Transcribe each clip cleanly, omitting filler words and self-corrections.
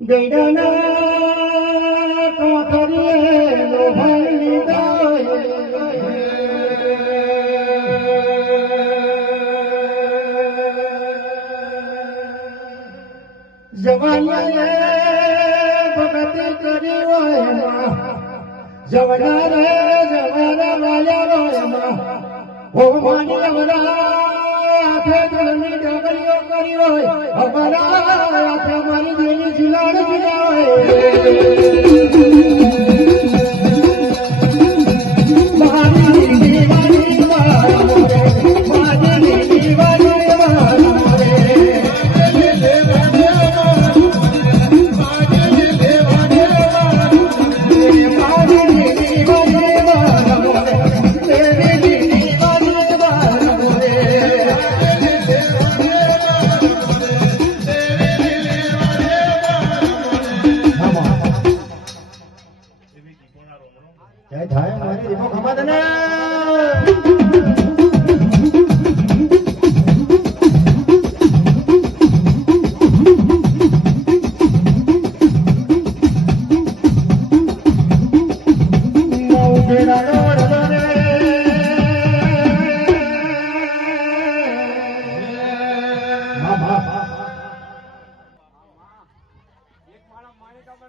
ગઈડાના કોઠરીએ લોભાઈ લીધા જવાનીએ ભગત કરી હોય જવના રે જવાના વાયા રોયમાં હો માની અવરા આખે ધરની ડગરીઓ કરી હોય અવરા આખે મારી દેવી જિલાડ જિલા હોય મારી દીવાની મારે મારી દીવાની મારે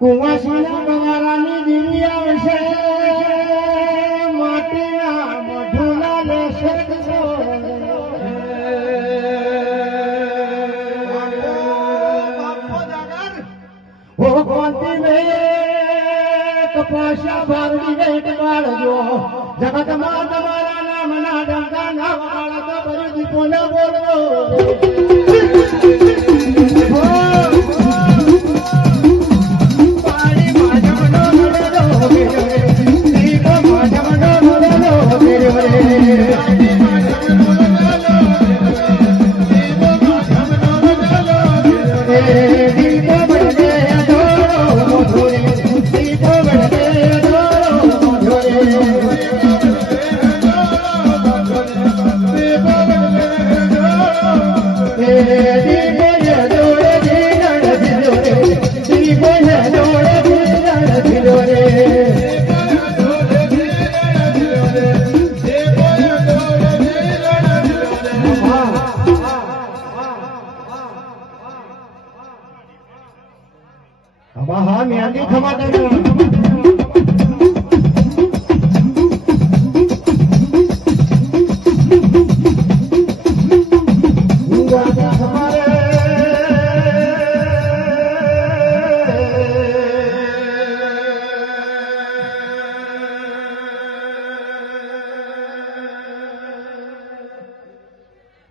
કુવાસીના ગવારાની દીવી આવશે માટીના મઢુના લેશે ઓ કોંતી મે કપાશા ભારતી વેટ કાઢજો જગતમાં તમારા નામના ડંકા ના વાળા તો ભરી દીપો ન બોલવો હા મેંદી થવા દે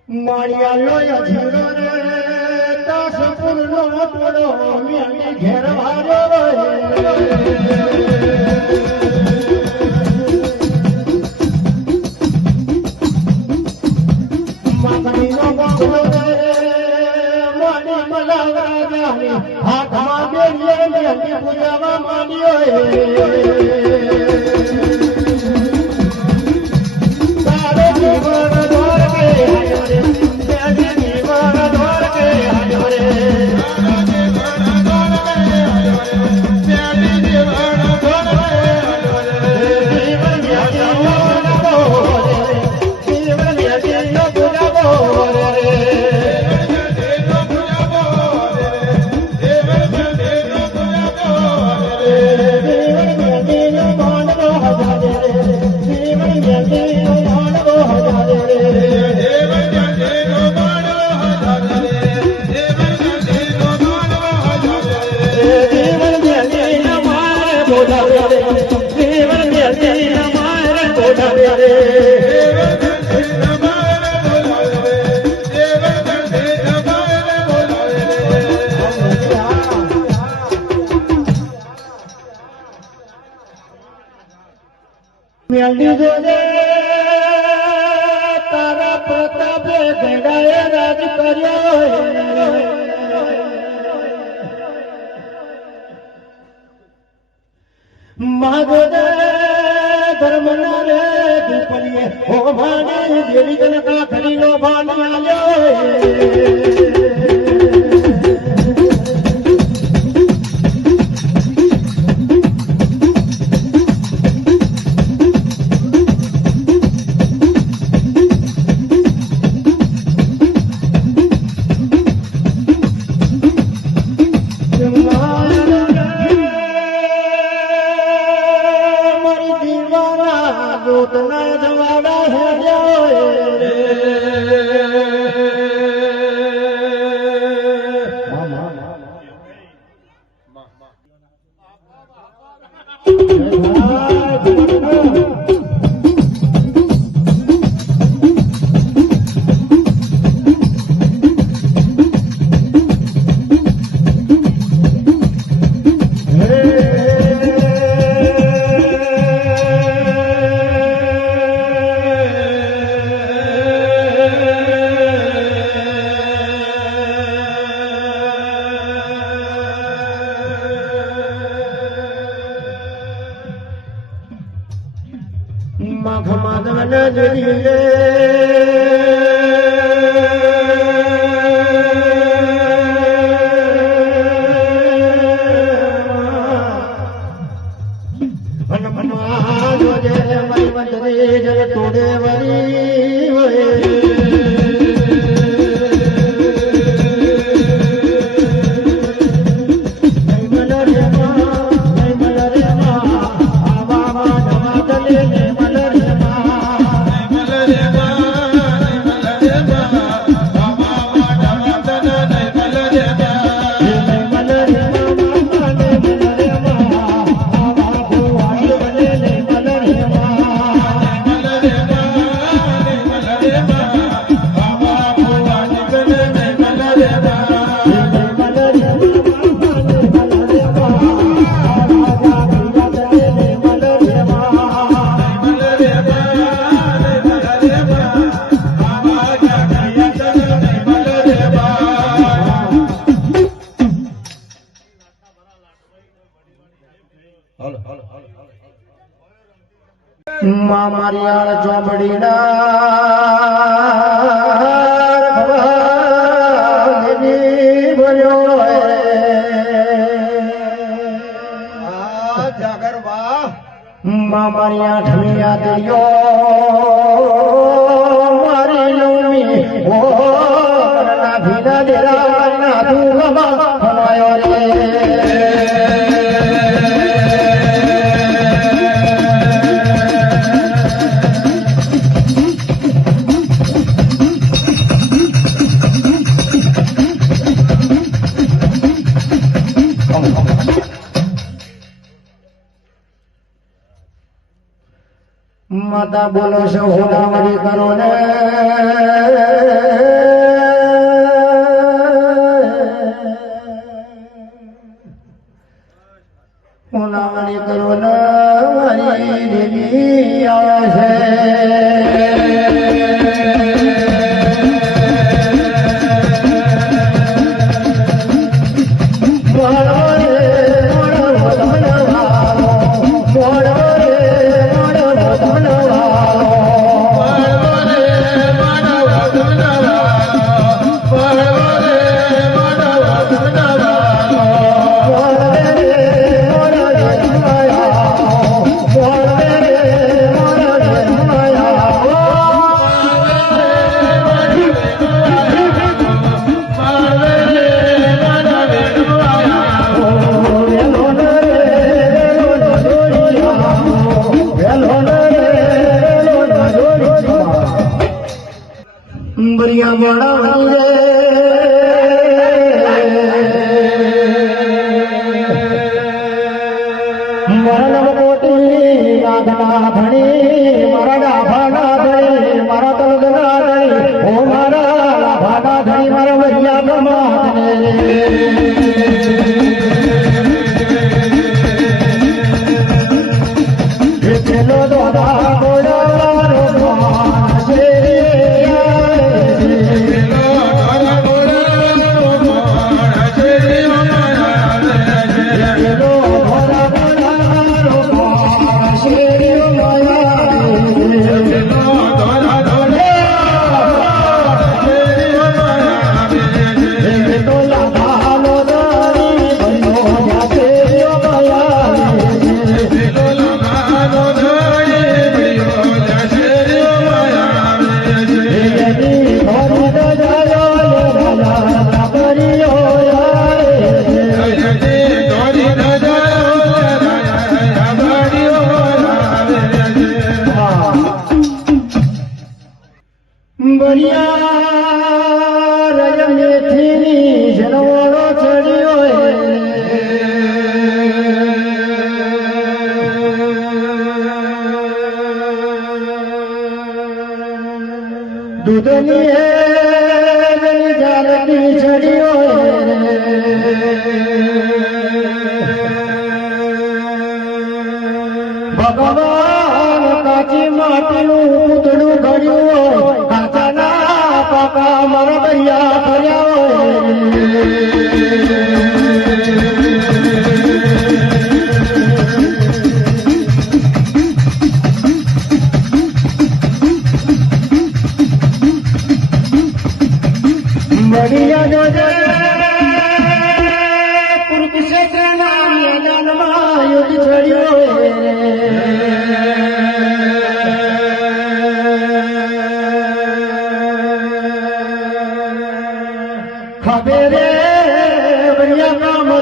માળિયા લોયા જીરો રે દાસપુર નો ટોળો મેંદી ઘેર વાળો માગણી નો બોલો રે માની મલાવા જાની હાથમાં બેરીએ મેંદી પૂજાવા માંડ્યો તારે જીવન દોર કે આયો રે મેંદી જીવન દોર કે આયો રે મેંદી જોડે તારા પ્રતાપે ગડાએ રાજ કર્યો માગોદે ધર્મના રે દીપલીએ ઓ ભાણી દેવી જનકા ખરીનો ભાણી આલ્યો મન દિલે તોડે વરી હોય મારિયાળ ચોબડીના ભર્યો જાગર વાહ મારિયા ઠમિયા દરિયો મારી લઉમી ઓ ના ભીના દેરા ના તું હમાયો રે માતા બોલો છો હોનાવરી કરો ને હોનાવરી કરો ને મારી દેવી આવે બરિયા બળાવણી રે મરણ મોટી નાગના ભણી મારા ડાભાના ધણી મારા તલગના ધણી ઓ મારા ભાડા ધણી મારા બરિયા ગમાતને પેલો દોડા ગોડારો દૂધની જારતી છડીઓ ભગવાન કાચી માટીનું પૂતળું ઘડ્યું કાચાના પાકા મારા બૈયા ફર્યા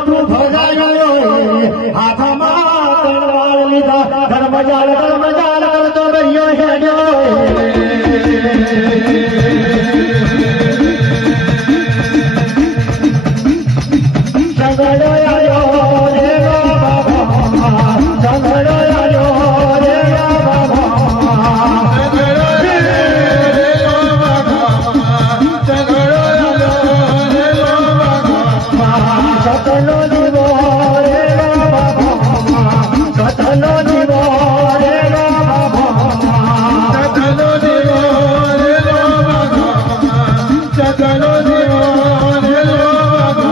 મોટું ભજાયું હાથમાં તલવાર લીધા ધર્મજાલ કરતો દરિયો હેડ્યો ઝઘડો આવ્યો રે બાબા ઝઘડો આવ્યો રે સતનો જીવો રે બાબા સતનો જીવો રે બાબા સતનો જીવો રે બાબા સતનો જીવો રે બાબા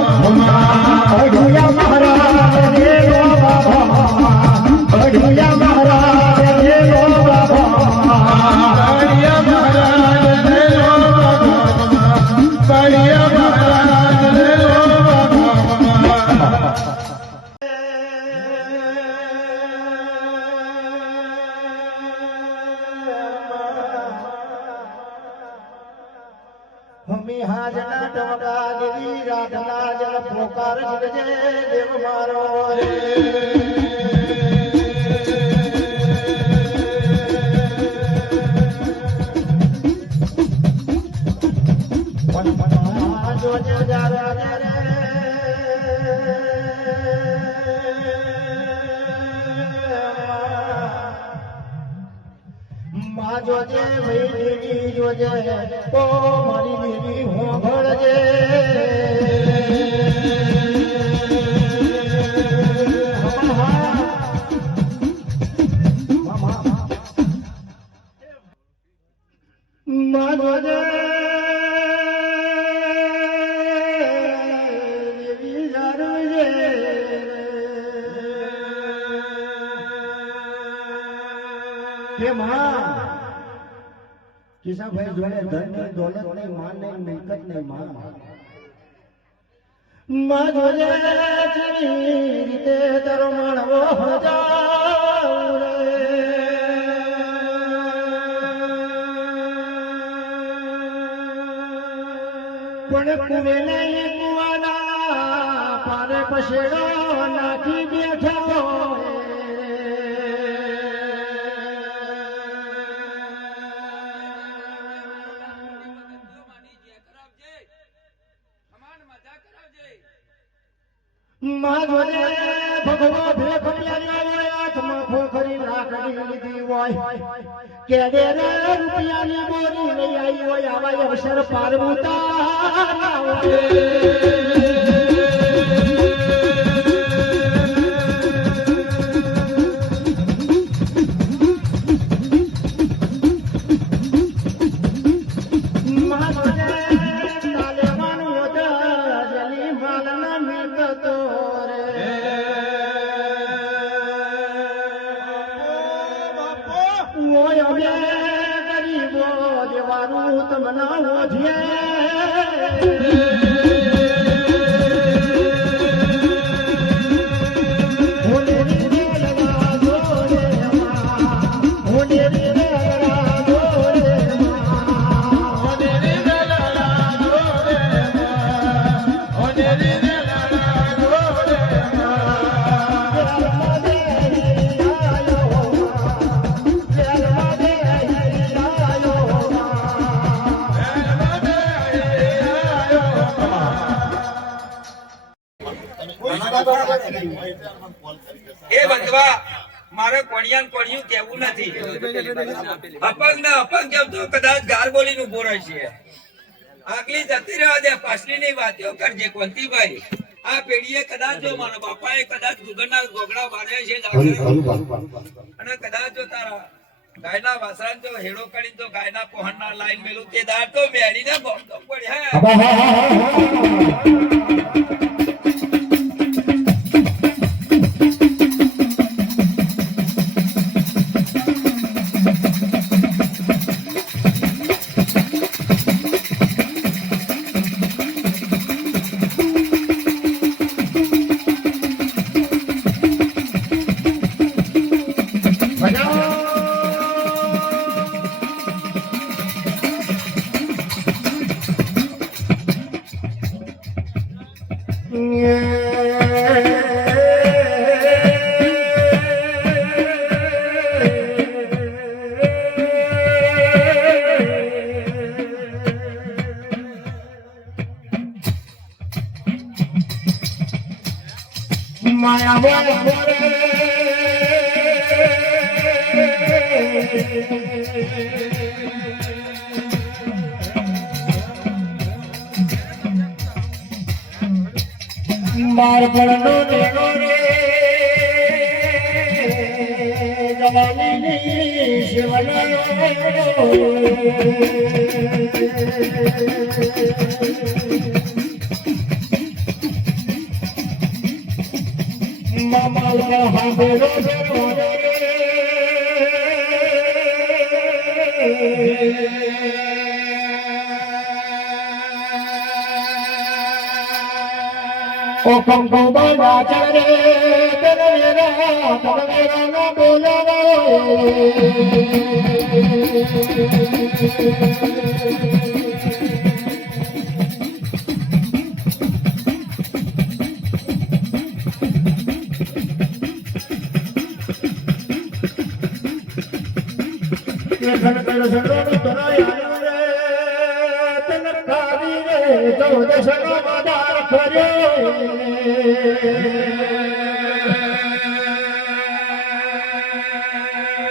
અઢુયા મહારાજ રે બાબા અઢુયા મહારાજ રે બાબા અઢુયા મહારાજ રે બાબા અઢુયા મહારાજ રે હમી હાજના ટમકા દેવી રાધના જલ પોકાર જગજે દેવ મારો રે જોજે જારા રે માં જોજે ભાઈ દેવી જોજે ઓ મારી દેવી હું ભળજે માં જોજે દેવી જારજે કે માં કિસાભાઈ જોડે ધન નહીં દોલત નહીં માન નહીં મિલકત નહીં માં જોડે જેવી રીતે તારો માણવો જાઉં રે પણ કુવે નહીં કુવાના પારે પછેડો નાખી બેઠો માં જોડે ભગવા ભેખ પ્યારી હાથમાં ખોખરી લાકડી લીધી હોય કેડે રે રૂપિયાની બોરી લઈ આવી હોય આવા અવસર પારવું ગરીબો દેવાનું તમને ઓઢીએ એ બંધવા મારે કોણિયાન કોણિયું કેવું નથી અપંગ ને અપંગ કેમ તો કદાચ ગાર બોલી નું બોરાય છે આગલી જતી રહેવા દે પાછલી ની વાતો કરજે કોંતીભાઈ આ પેઢીએ કદાચ જો મારા બાપાએ કદાચ ગુગરના ગોગડા બાંધ્યા છે અને કદાચ જો તારા ગાયના વાસણ જો હેડો કરી તો ગાયના પોહણના લાઈન મેલું તે દાર તો મેળીને બોલતો પડ્યા માયા બોલે બાળપણનો નેનો રે જવાનીની શિવનાનો મામા હાબેરો રે ઓ કંકો બાબા ચરે તનવેરા ના બોલાવો ઘર ઘર સડો તરાયા રે તનકારી રે ચૌદ સડો માદાર ફર્યો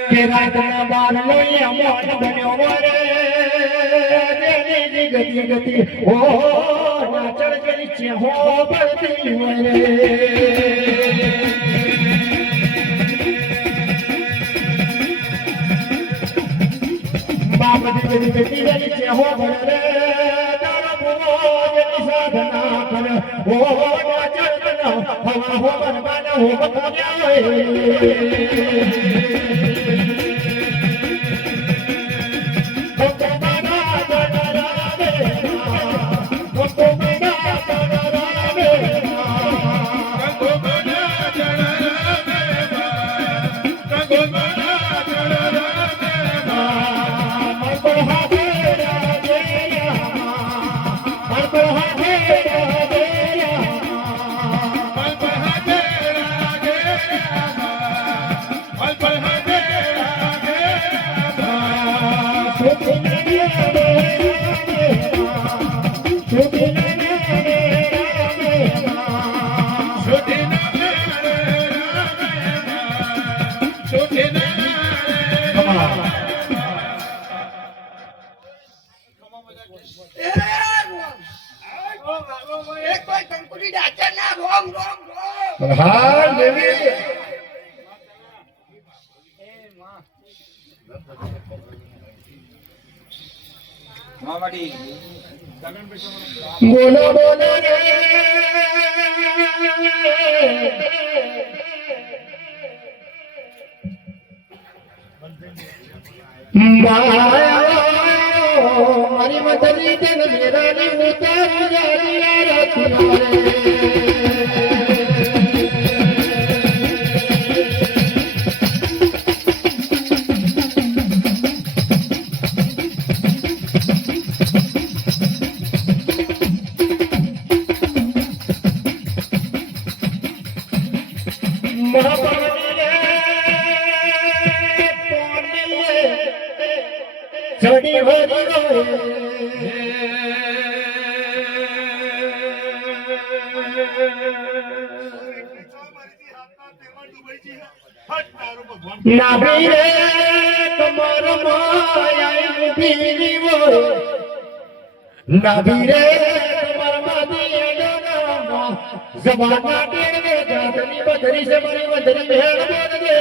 કે રાતના બાર લોયા મોન બન્યો રે દેની ગતિ ગતિ ઓ નાચળ ગલી છે હો બળતી રે બધી બેટી રહી છે હો ભરે તારા ભોજની સાધના કર હો નાચન હવા હો બરબાદ હો બકોયા હા દેવી બોલો બોલો રે મારી મધરી તેન મેરાની ઉતારી જારી રે છડી ભરી નાભી રે કમર માયા ભીરી વો નાભી રે કમર માયા જમાના ટેડવે જાતની બદરી છે મારી બદરી ભેળ બોલ દે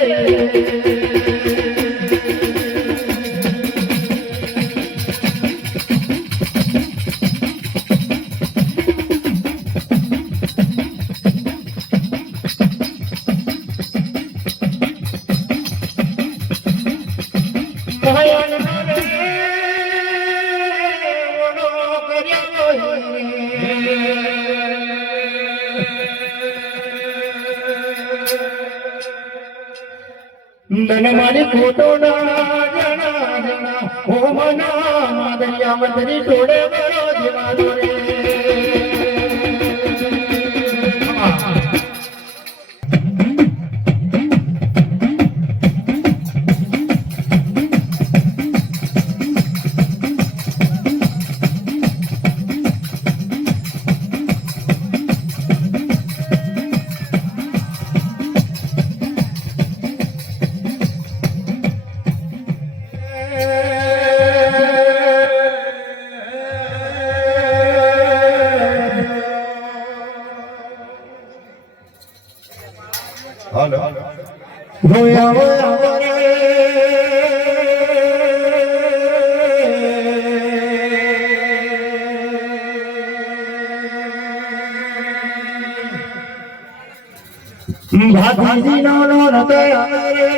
ધન મારી ખોટો ના જણા જણા હો મના દરિયા મંદરી ટોળે મારો જીવા દોરે હાલો રોયા રોયા રે ભાતીજી નો રતે રે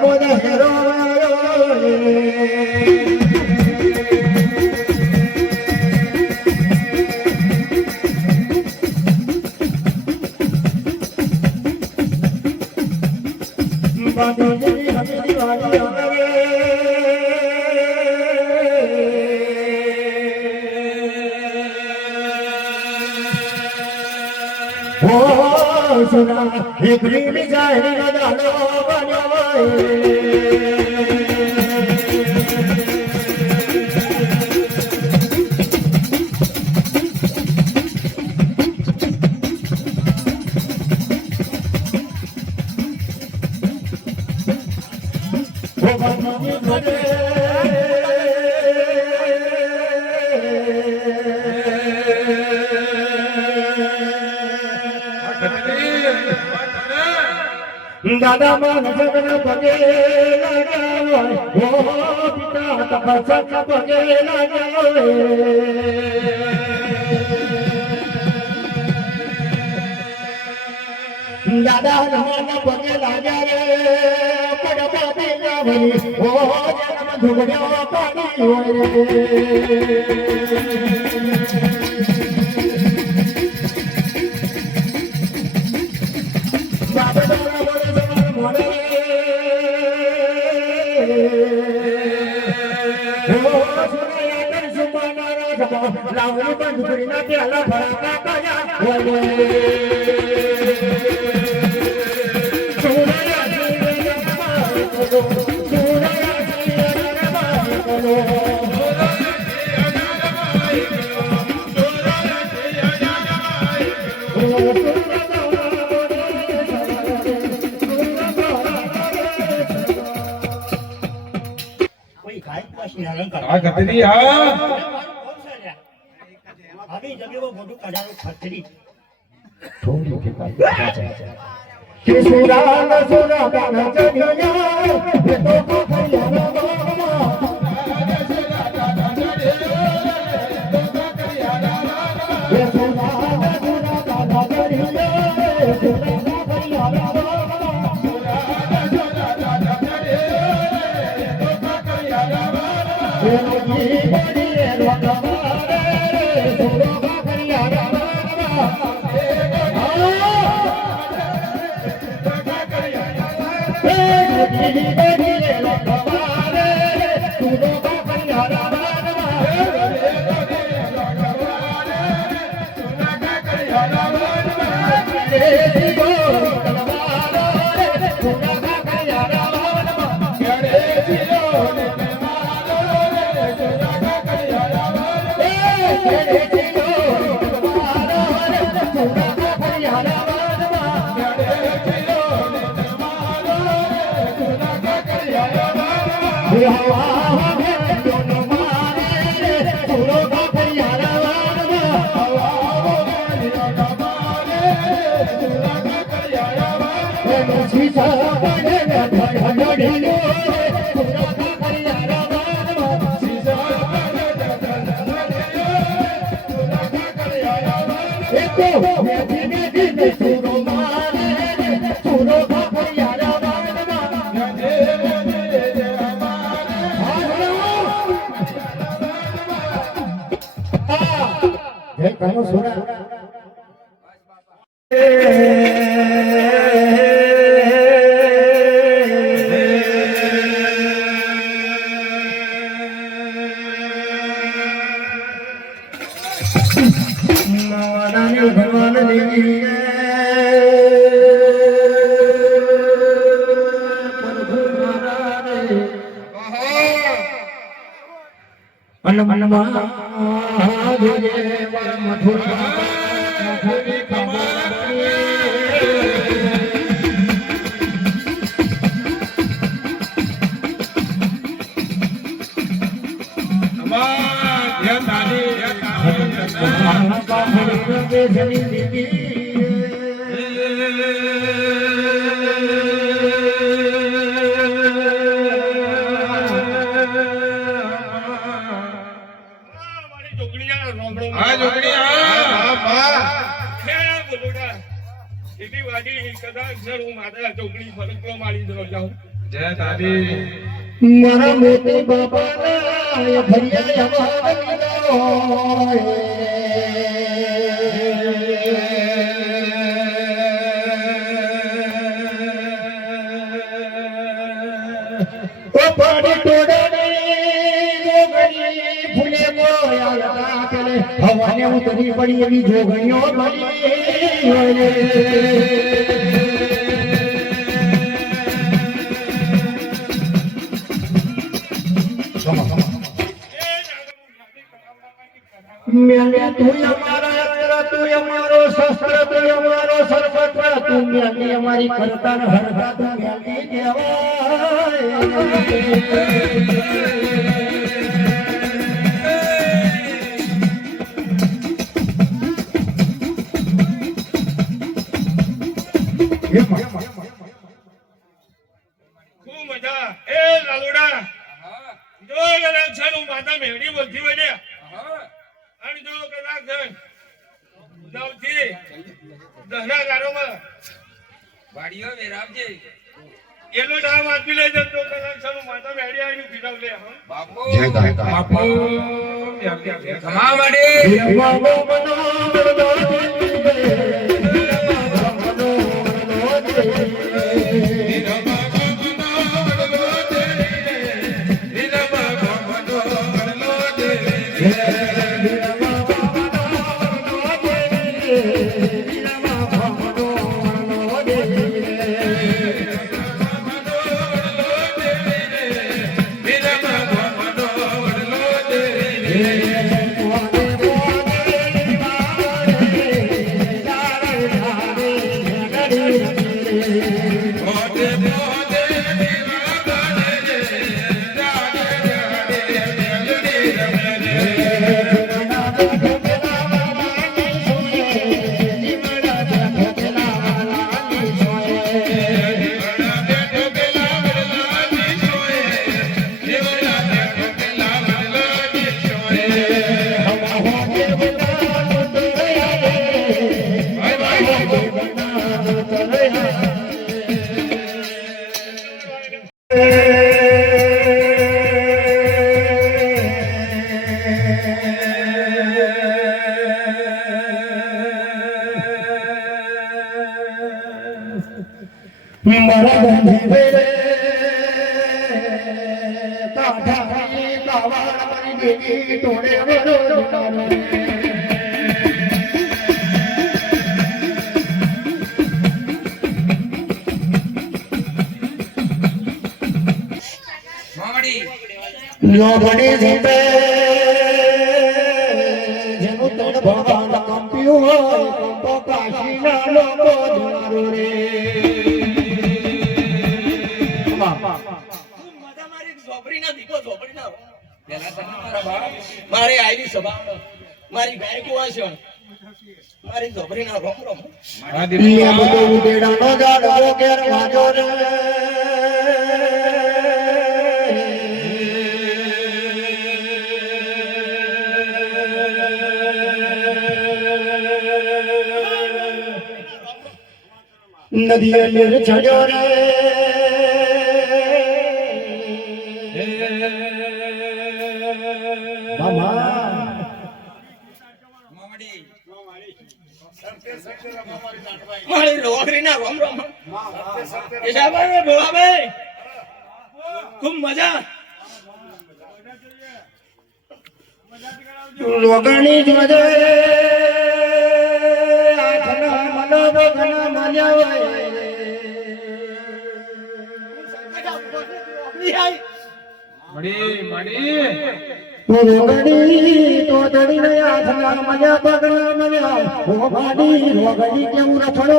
મોદે હેરો ભાતીજી હમી વાળી સુના એક રીમી જાય નો દાનો બન્યો દાદા માન જગન પગે લાગ્યા ઓ પિતા તપસક પગે લાગ્યા દાદા માન પગે લાગ્યા રે પડવા દેના ભરી ઓ જન્મ ધુગડ્યો પાડી હોય લાવણી બંધ કરીને પેલા ફરાકા કર્યા આ ગતરી હા अभी जब वो फोटो कढ़ाओ फटरी થોડી કે कि सुरा न सुरा गाना चढ़िया ये तो खैया ना ये सुरा न सुरा गाना चढ़िया ये सुरा न खैया ना ये नदी बड़ी रोकमारे सुरा का खैया ना ધ્યાન બાપા ફરી બેસની દીદી આ જોગણી આ બા જય દાદી મારા મોટી બાપાના ફરિયા ઓ પાડી તોડની જોગણી ફૂલે મોયા પેલે હવાને ઉતરી પડી એવી જોગણીઓ મળી મેલે તું અમારા અસ્ત્ર તું અમારો શસ્ત્ર તું અમારો સર્વત્ર તું મેલી અમારી કરતા ને હરતા તું મેલી ખૂબ મજા એ લાલુડા જો કદાચ છે હું માતા મેળી બોલતી હોય ને અને જો કદાચ છે નવથી દહના ગારોમાં વાડીઓ વેરાવજે એનો નામ આપી લેજો તો કદાચ છે હું માતા મેળી આવીને પીડાવ લે બાપુ બાપુ ખમા માટે મારા બંધી રે કાઢા કાવાળ મારી દેવી તોડે વરો જોડાનો મામડી લોભણી જીતે જેનું તણ ભગવાન કંપ્યું હોય કંપો કાશીના લોકો જોડારો રે મારે આયલી સભા મારી ગાય કુવા છે મારી ઝોપડીના રોમ રોમ ઈ બધો ઉડેડાનો જાડો કેર વાજો રે નદીએ લીર ચડ્યો રે મારી રોકડીના રોમ રોમ કેશાભાઈ બોલાભાઈ ખૂબ મજા લોગણી જોજે આખના મનો બગના મન્યા મળી રોગણી તો જડી ને આખના મન્યા બગના મન્યા ઓ ભાડી રોગણી કેવું રખડો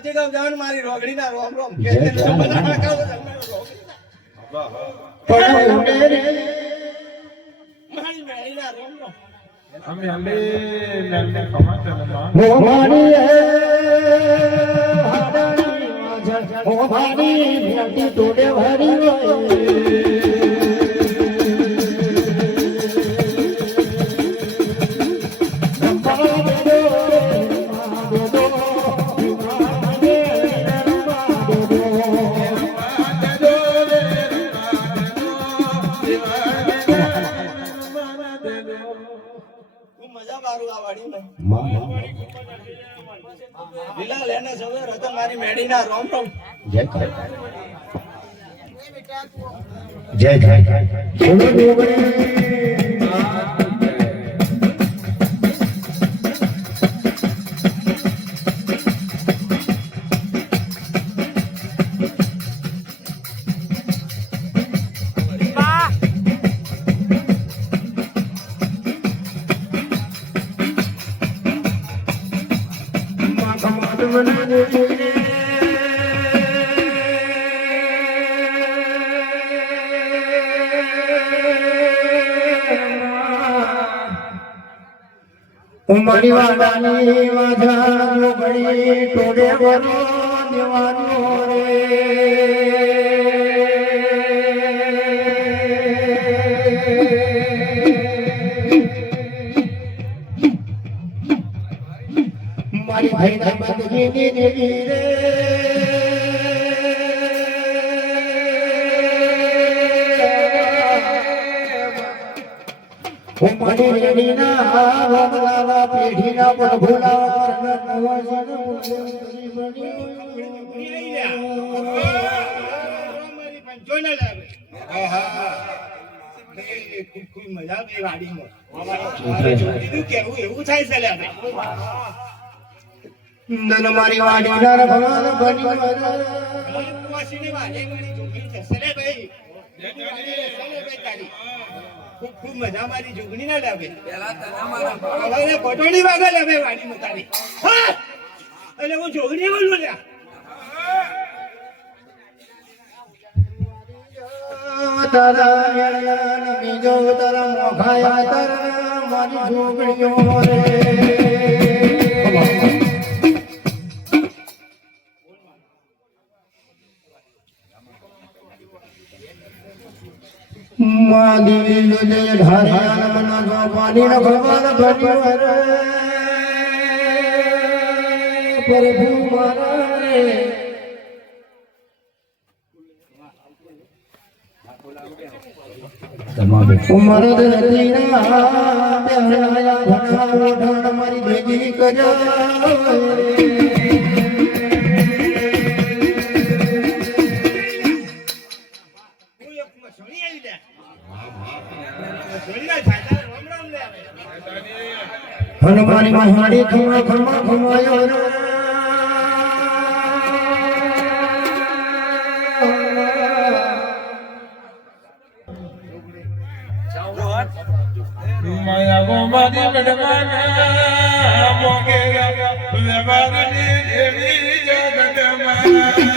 પહોંચી ગયો જાણ મારી રોગડીના રોમ રોમ કે છે તો બધા કરો મારી મેળીના રોમ રોમ અમે અંબે નરને કમાતા હો મારી હાડાની વાજણ હો મારી ભેટી તોડે ભરી ખૂબ મજા મારું આ વાડીમાં લીલા લેને સવે રતન મારી મેળીના રોમ રોમ જય જય જય ઉમરી વાડાની વાજા જોગણી ટોડે વરો દેવાનો રે મારી ભાઈના બંદગીની દેવી રે ઉમરી રેડીના વગલાવા પેઢીના પણ ભૂલાવા મારી પંચો ન લાવે ખૂબ મજા આવી વાડીમાં જોડીનું કેવું એવું થાય છે લે નન મારી વાડીના ભગવાન બની વાસીની વાડી ગણી જોગણી થશે રે ભાઈ ખૂબ ખૂબ મજા મારી જોગણી ના લાવે પેલા તને મારા હવે પટોળી વાગે લાવે વાડીમાં તારી હા એટલે હું જોગણી બોલું લ્યા તારા વેળન બીજો તારા મોઘાયા તારા મારી જોગણીઓ રે માદી લુજે ઢારિયાન મના ગો પાણી ન ભગવાન ભર્યો રે પ્રભુ મારા રે ઉમર દરતીના પ્યારા ભણાવો ઢાળ મારી ભેગી કરજો હનુમાની મહાડી ખમા ખમા ખમાયો રે માયા ગોમાદી મેડમાના મોગેરા વેવાગની દેવી જગતમાં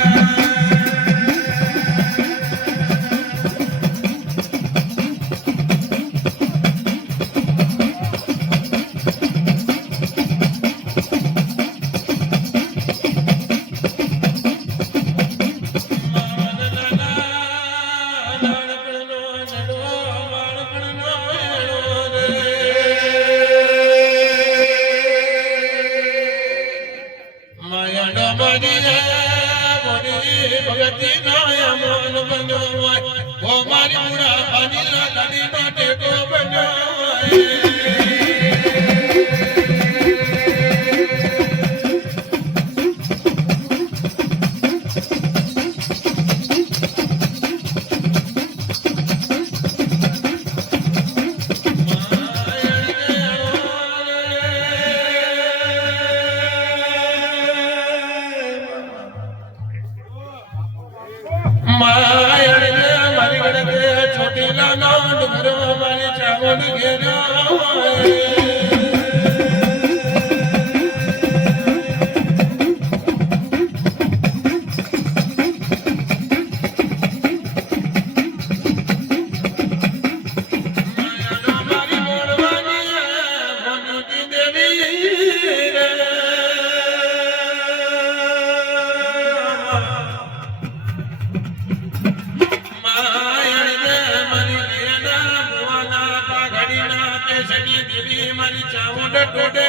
મારી ચામુંડ ટોડે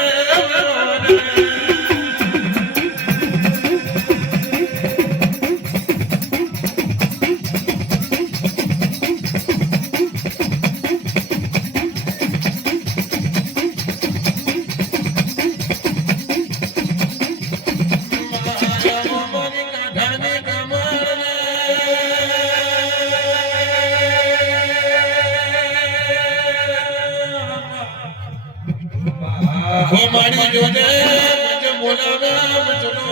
મારી જોડે મુજે બોલાવે ચલો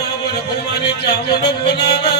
બોલ મારી ચામુંડ બોલાવે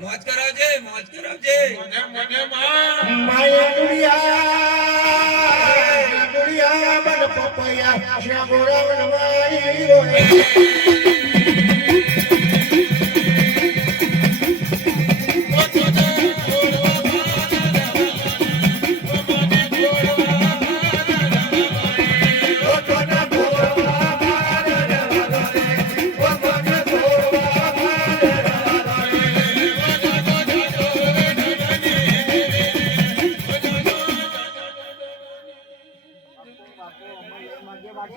મોજ કરાવજે મોજ કરાવજે માયા દુનિયા બન પપૈયા શ્યામોરા બન માઈ રોય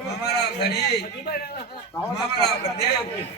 અમારા ધણી અમારા પ્રદેવ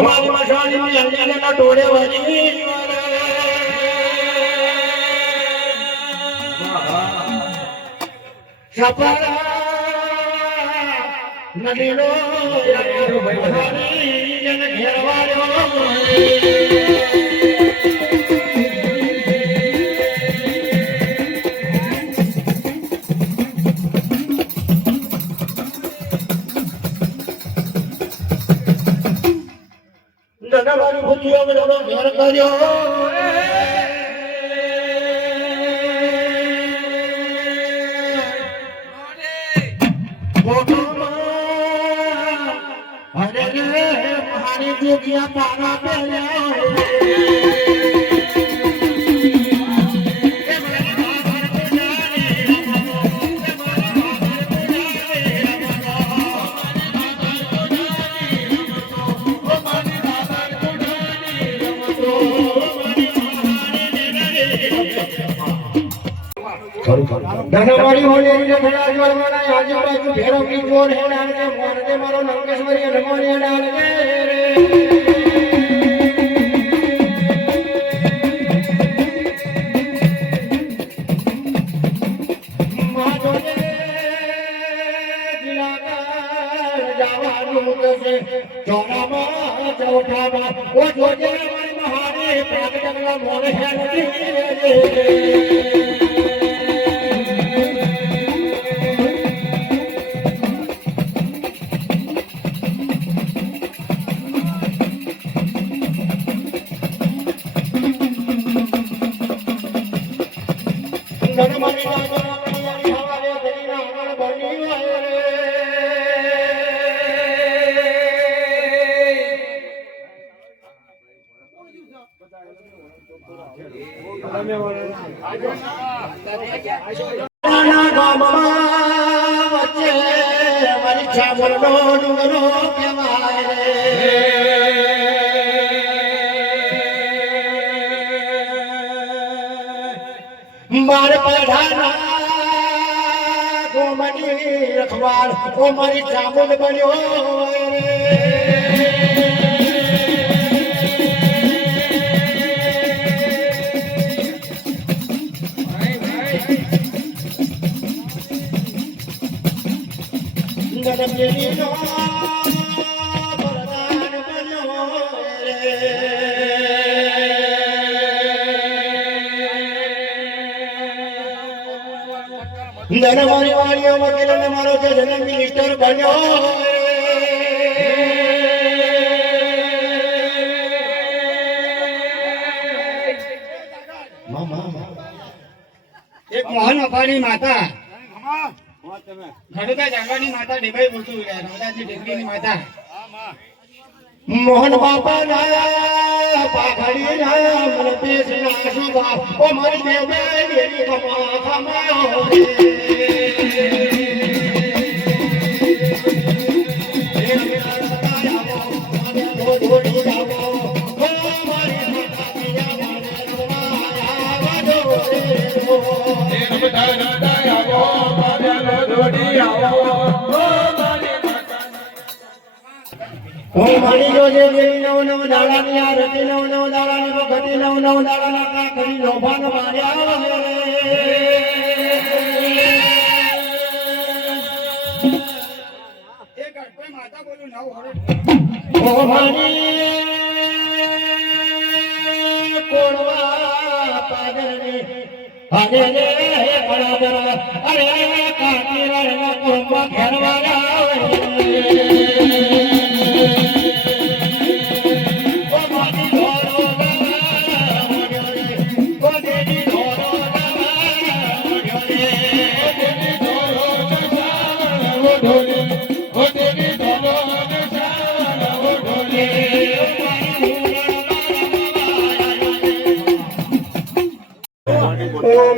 મારી મસાલી અંજના ટોળે વાજી સપરા નદીનો ભાઈ જન ઘેરવાળો મારી ભૂતિયો મેળો ઘેર કર્યો મારી જગ્યા પારા પેલા ધનવાડી હોલી થયા જોડવાના આજુબાજુ ભેરવની જોર હે ડાળગે મોરદે મારો નંકેશ્વરી રમણીય ડાળગે માધોને દિલાકાર જવાનું છે ચોરામાં ચૌઠામાં ઓ જોજે મારી મહારી પ્રાગટના મોર હે મારી નાગણી હવારે ધરીના અમર બની વાય રે ગામમાં વચ્ચે મારી ચામરનો ડુંગરો કહેવાય રે માર પઢાના ગોમની રખવાળ ઓ મારી ચામુંડ બન્યો રે ગણપતિનો વરદાન બન્યો રે ધનવારી વાળીઓ વકીલ ને મારો જે જન્મ મિનિસ્ટર બન્યો એક મોહન અપાણી માતા ખડોદા જાગવાની માતા ડીબાઈ બોલતું રામદાસની ડીગરીની માતા મોહન બાપા ના પાઘડી ના મને પેશ ના સુગા ઓ મારી દેવે દેવી ખમા ખમા મારી જોજે દેવી નવ નવ દાડાની આ રતી નવ નવ દાડાની વખતે નવ નવ દાડાના કા કરી લોભાન માર્યા એક કોઈ માતા બોલું નવ હરે ઓ મારી કોણવા પાદરની અરે રે બરાબર અરે કાકી રે કોમા ઘરવાળા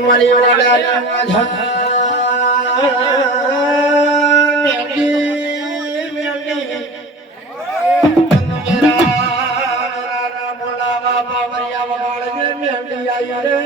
મારી વાડા બોલાવા બાવરિયા વગાડજે મેંડી આઈ રે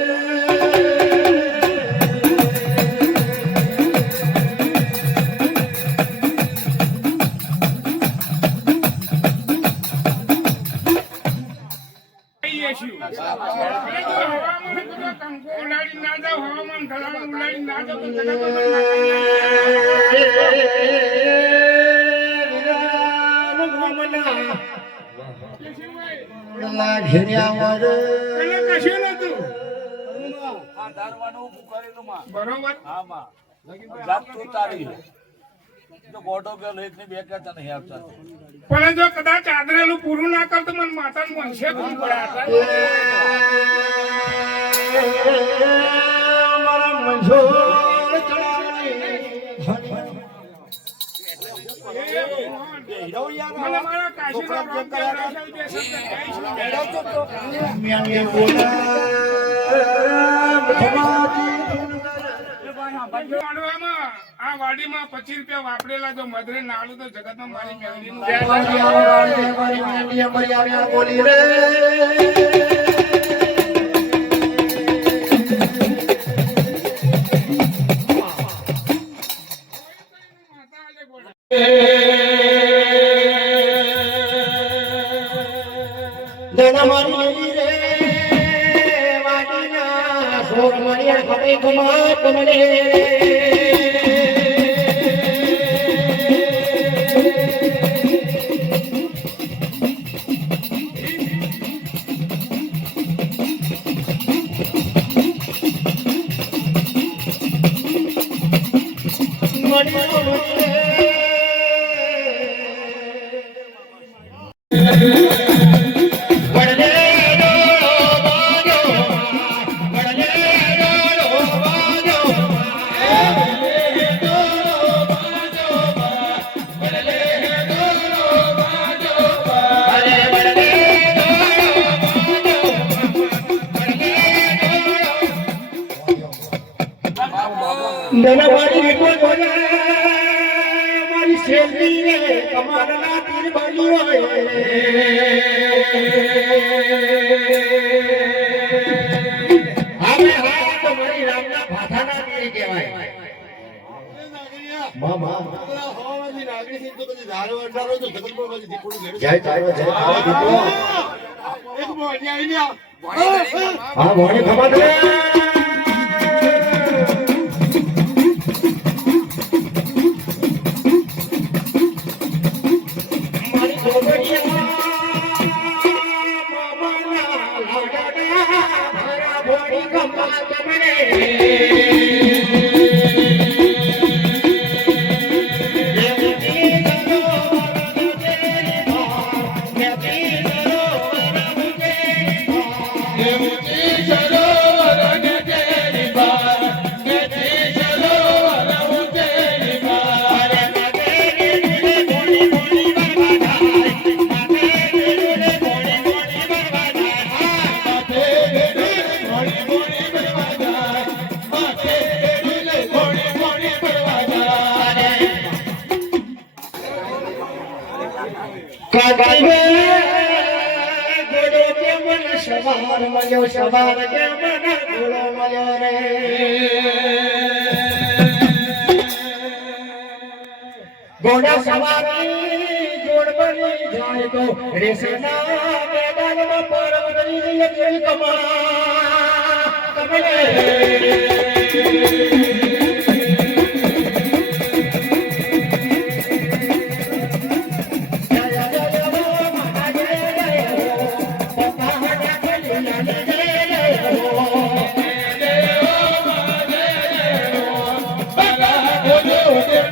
પણ જો કદાચ આદરેલું પૂરું ના કરતો મને માતા મનશે કોણ પડ્યા મારા મંજોર ચડાવી મને મારા કાશીના આ વાડીમાં 25 રૂપિયા વાપરેલા જો મધરે નાળું તો જગતમાં મારી મેળવીનું બોલી રે મારી રે વાડીના સોગ મણિયા ખપે કમા કમલે પેલા મારી રીતો જોજે મારી શેરડી ને કમાલના તીર બની હોય હવે હા તો મારી રામના ભાથાના તીર કહેવાય મામા જય તારો જય તારો દીકરો હા મોણી ખબર છે મારી ગોગડિયા મામાના લાડડા ભરા ભોળી ગમા તમને સવાર મળ્યો સવાર કે મને ઘોડો મળ્યો રે ઘોડા સવારી જોડ બની જાય તો રેસના મેદાનમાં પરવડી જઈએ જેવી કમળે Oh,